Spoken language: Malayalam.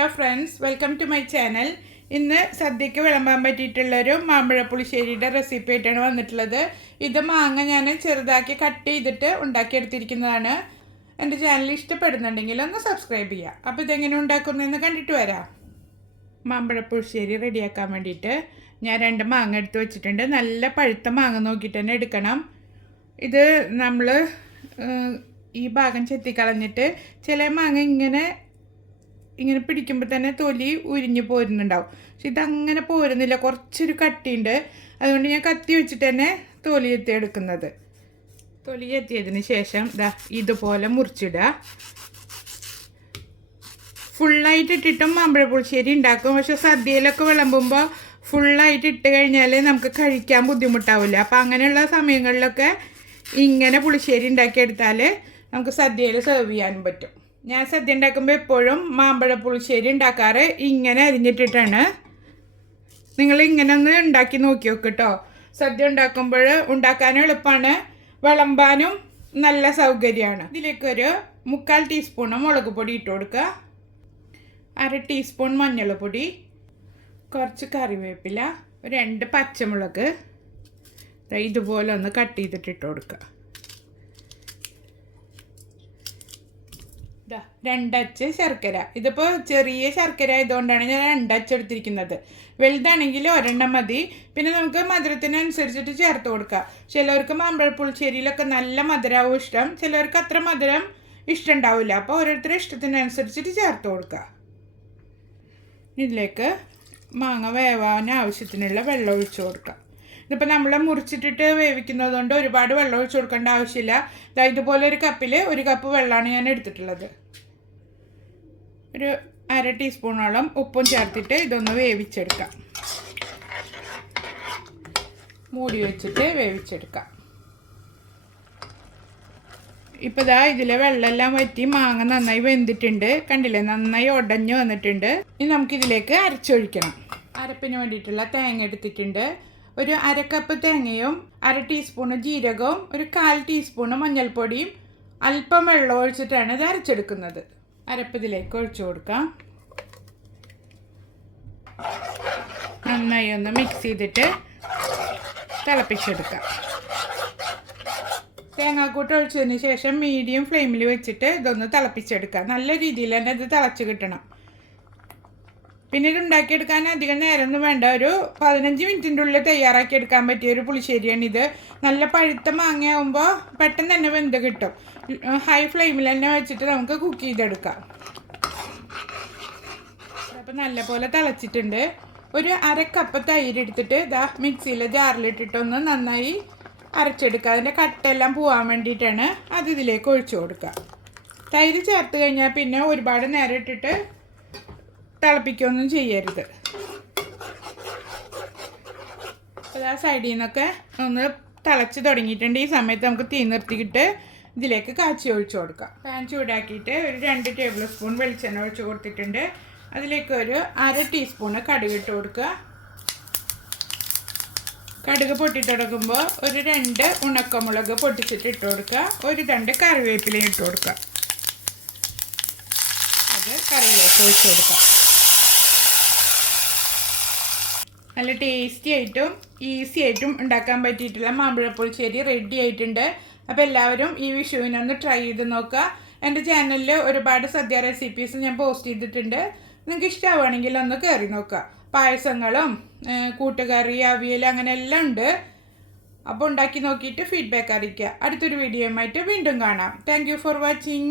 Hello friends welcome to my channel ഇന്ന് സദ്യക്ക് വിളമ്പാൻ പറ്റിയിട്ടുള്ളൊരു മാമ്പഴ പുളിശ്ശേരിയുടെ റെസിപ്പി ആയിട്ടാണ് വന്നിട്ടുള്ളത്. ഇത് മാങ്ങ ഞാൻ ചെറുതാക്കി കട്ട് ചെയ്തിട്ട് ഉണ്ടാക്കിയെടുത്തിരിക്കുന്നതാണ്. എന്റെ ചാനൽ ഇഷ്ടപ്പെടുന്നുണ്ടെങ്കിൽ ഒന്ന് സബ്സ്ക്രൈബ് ചെയ്യുക. അപ്പോൾ ഇതെങ്ങനെ ഉണ്ടാക്കുന്നതെന്ന് കണ്ടിട്ട് വരാം. മാമ്പഴ പുളിശ്ശേരി റെഡിയാക്കാൻ വേണ്ടിയിട്ട് ഞാൻ രണ്ട് മാങ്ങ എടുത്ത് വെച്ചിട്ടുണ്ട്. നല്ല പഴുത്ത മാങ്ങ നോക്കിയിട്ട് തന്നെ എടുക്കണം. ഇത് നമ്മൾ ഈ ഭാഗം ചെത്തിക്കളഞ്ഞിട്ട് ചില മാങ്ങ ഇങ്ങനെ ഇങ്ങനെ പിടിക്കുമ്പോൾ തന്നെ തൊലി ഉരിഞ്ഞു പോരുന്നുണ്ടാവും. പക്ഷെ ഇതങ്ങനെ പോരുന്നില്ല. കുറച്ചൊരു കട്ടിയുണ്ട്. അതുകൊണ്ട് ഞാൻ കത്തി വെച്ചിട്ട് തന്നെ തൊലി എത്തി എടുക്കുന്നത്. തൊലി എത്തിയതിന് ശേഷം ഇതാ ഇതുപോലെ മുറിച്ചിടുക. ഫുള്ളായിട്ട് ഇട്ടിട്ടും മാമ്പഴപ്പുളിശ്ശേരി ഉണ്ടാക്കും. പക്ഷെ സദ്യയിലൊക്കെ വിളമ്പുമ്പോൾ ഫുള്ളായിട്ട് ഇട്ട് കഴിഞ്ഞാൽ നമുക്ക് കഴിക്കാൻ ബുദ്ധിമുട്ടാവില്ല. അപ്പം അങ്ങനെയുള്ള സമയങ്ങളിലൊക്കെ ഇങ്ങനെ പുളിശ്ശേരി ഉണ്ടാക്കിയെടുത്താൽ നമുക്ക് സദ്യയിൽ സെർവ് ചെയ്യാനും പറ്റും. ഞാൻ സദ്യ ഉണ്ടാക്കുമ്പോൾ എപ്പോഴും മാമ്പഴ പുളിശ്ശേരി ഉണ്ടാക്കാറ്. ഇങ്ങനെ അരിഞ്ഞിട്ടിട്ടാണ്. നിങ്ങൾ ഇങ്ങനെ ഒന്ന് ഉണ്ടാക്കി നോക്കി നോക്ക് കേട്ടോ സദ്യ ഉണ്ടാക്കുമ്പോൾ ഉണ്ടാക്കാനും എളുപ്പമാണ് വിളമ്പാനും നല്ല സൗകര്യമാണ് ഇതിലേക്കൊരു മുക്കാൽ ടീസ്പൂണ് മുളക് പൊടി ഇട്ട് കൊടുക്കുക. അര ടീസ്പൂൺ മഞ്ഞൾപ്പൊടി കുറച്ച് കറിവേപ്പില. രണ്ട് പച്ചമുളക്. ഇതുപോലെ ഒന്ന് കട്ട് ചെയ്തിട്ട് ഇട്ട് കൊടുക്കുക. രണ്ടച്ച് ശർക്കര. ഇതിപ്പോൾ ചെറിയ ശർക്കര ആയതുകൊണ്ടാണ് ഞാൻ രണ്ടച്ച് എടുത്തിരിക്കുന്നത്. വലുതാണെങ്കിൽ ഒരെണ്ണം മതി. പിന്നെ നമുക്ക് മധുരത്തിനനുസരിച്ചിട്ട് ചേർത്ത് കൊടുക്കാം. ചിലവർക്ക് മാമ്പഴപ്പുളിശ്ശേരിയിലൊക്കെ നല്ല മധുരമാവും ഇഷ്ടം. ചിലവർക്ക് അത്ര മധുരം ഇഷ്ടം ഉണ്ടാവില്ല അപ്പോൾ ഓരോരുത്തരുടെ ഇഷ്ടത്തിനനുസരിച്ചിട്ട് ചേർത്ത് കൊടുക്കുക ഇതിലേക്ക് മാങ്ങ വേവാൻ ആവശ്യത്തിനുള്ള വെള്ളം ഒഴിച്ചു കൊടുക്കാം. ഇതിപ്പോൾ നമ്മൾ മുറിച്ചിട്ടിട്ട് വേവിക്കുന്നത് കൊണ്ട് ഒരുപാട് വെള്ളം ഒഴിച്ചു കൊടുക്കേണ്ട ആവശ്യമില്ല. ദാ ഇതുപോലെ ഒരു കപ്പിൽ ഒരു കപ്പ് വെള്ളമാണ് ഞാൻ എടുത്തിട്ടുള്ളത്. ഒരു അര ടീസ്പൂണോളം ഉപ്പും ചേർത്തിട്ട് ഇതൊന്ന് വേവിച്ചെടുക്കാം. മൂടി വെച്ചിട്ട് വേവിച്ചെടുക്കാം. ഇപ്പോൾ ഇതാ ഇതിലെ വെള്ളമെല്ലാം വറ്റി മാങ്ങ നന്നായി വെന്തിട്ടുണ്ട്. കണ്ടില്ലേ? നന്നായി ഉടഞ്ഞു വന്നിട്ടുണ്ട്. ഇനി നമുക്കിതിലേക്ക് അരച്ചൊഴിക്കണം. അരപ്പിന് വേണ്ടിയിട്ടുള്ള തേങ്ങ എടുത്തിട്ടുണ്ട്. ഒരു അര കപ്പ് തേങ്ങയും അര ടീസ്പൂണ് ജീരകവും ഒരു കാൽ ടീസ്പൂണ് മഞ്ഞൾപ്പൊടിയും അല്പം വെള്ളം ഒഴിച്ചിട്ടാണ് ഇത് അരച്ചെടുക്കുന്നത്. അരപ്പ് ഇതിലേക്ക് ഒഴിച്ചു കൊടുക്കാം. നന്നായി ഒന്ന് മിക്സ് ചെയ്തിട്ട് തിളപ്പിച്ചെടുക്കാം. തേങ്ങാക്കൂട്ട് ഒഴിച്ചതിന് ശേഷം മീഡിയം ഫ്ലെയിമിൽ വെച്ചിട്ട് ഇതൊന്ന് തിളപ്പിച്ചെടുക്കുക നല്ല രീതിയിൽ തന്നെ ഇത് തിളച്ച് കിട്ടണം. പിന്നെ ഇത് ഉണ്ടാക്കിയെടുക്കാൻ അധികം നേരമൊന്നും വേണ്ട. ഒരു പതിനഞ്ച് മിനിറ്റിന്റെ ഉള്ളിൽ തയ്യാറാക്കി എടുക്കാൻ പറ്റിയ ഒരു പുളിശ്ശേരിയാണ് ഇത് നല്ല പഴുത്ത മാങ്ങയാകുമ്പോൾ പെട്ടെന്ന് തന്നെ വെന്ത് കിട്ടും. ഹൈ ഫ്ലെയിമിൽ തന്നെ വെച്ചിട്ട് നമുക്ക് കുക്ക് ചെയ്തെടുക്കാം. അപ്പോൾ നല്ലപോലെ തിളച്ചിട്ടുണ്ട്. ഒരു അര കപ്പ് തൈര് എടുത്തിട്ട് ഇതാ മിക്സിയിലെ ജാറിലിട്ടിട്ടൊന്ന് നന്നായി അരച്ചെടുക്കുക. അതിന്റെ കട്ടെല്ലാം പോകാൻ വേണ്ടിയിട്ടാണ് അത് ഇതിലേക്ക് ഒഴിച്ചു കൊടുക്കുക. തൈര് ചേർത്ത് കഴിഞ്ഞാൽ പിന്നെ ഒരുപാട് നേരം ഇട്ടിട്ട് തിളപ്പിക്കുകയൊന്നും ചെയ്യരുത്. അപ്പോൾ ആ സൈഡിൽ നിന്നൊക്കെ ഒന്ന് തിളച്ച് തുടങ്ങിയിട്ടുണ്ട്. ഈ സമയത്ത് നമുക്ക് തീ നിർത്തിയിട്ട് ഇതിലേക്ക് കാച്ചി ഒഴിച്ചു കൊടുക്കാം. പാൻ ചൂടാക്കിയിട്ട് ഒരു രണ്ട് ടേബിൾ സ്പൂൺ വെളിച്ചെണ്ണ ഒഴിച്ച് കൊടുത്തിട്ടുണ്ട്. അതിലേക്ക് ഒരു അര ടീസ്പൂണ് കടുക് ഇട്ട് കൊടുക്കുക. കടുക് പൊട്ടിത്തുടങ്ങുമ്പോൾ ഒരു രണ്ട് ഉണക്കമുളക് പൊട്ടിച്ചിട്ട് ഇട്ട് കൊടുക്കുക. ഒരു രണ്ട് കറിവേപ്പിലയും ഇട്ട് കൊടുക്കുക. അത് കറിയിലേക്ക് ഒഴിച്ച് കൊടുക്കാം. നല്ല ടേസ്റ്റി ആയിട്ടും ഈസി ആയിട്ടും ഉണ്ടാക്കാൻ പറ്റിയിട്ടുള്ള മാമ്പഴപ്പുളിശ്ശേരി റെഡി ആയിട്ടുണ്ട്. അപ്പോൾ എല്ലാവരും ഈ വിഷുവിനൊന്ന് ട്രൈ ചെയ്ത് നോക്കുക. എന്റെ ചാനലിൽ ഒരുപാട് സദ്യ റെസിപ്പീസ് ഞാൻ പോസ്റ്റ് ചെയ്തിട്ടുണ്ട്. നിങ്ങൾക്ക് ഇഷ്ടമാവുകയാണെങ്കിൽ ഒന്ന് കയറി നോക്കുക. പായസങ്ങളും കൂട്ടുകറി അവിയൽ അങ്ങനെ എല്ലാം ഉണ്ട്. അപ്പോൾ ഉണ്ടാക്കി നോക്കിയിട്ട് ഫീഡ്ബാക്ക് അറിയിക്കുക. അടുത്തൊരു വീഡിയോയുമായിട്ട് വീണ്ടും കാണാം. Thank for watching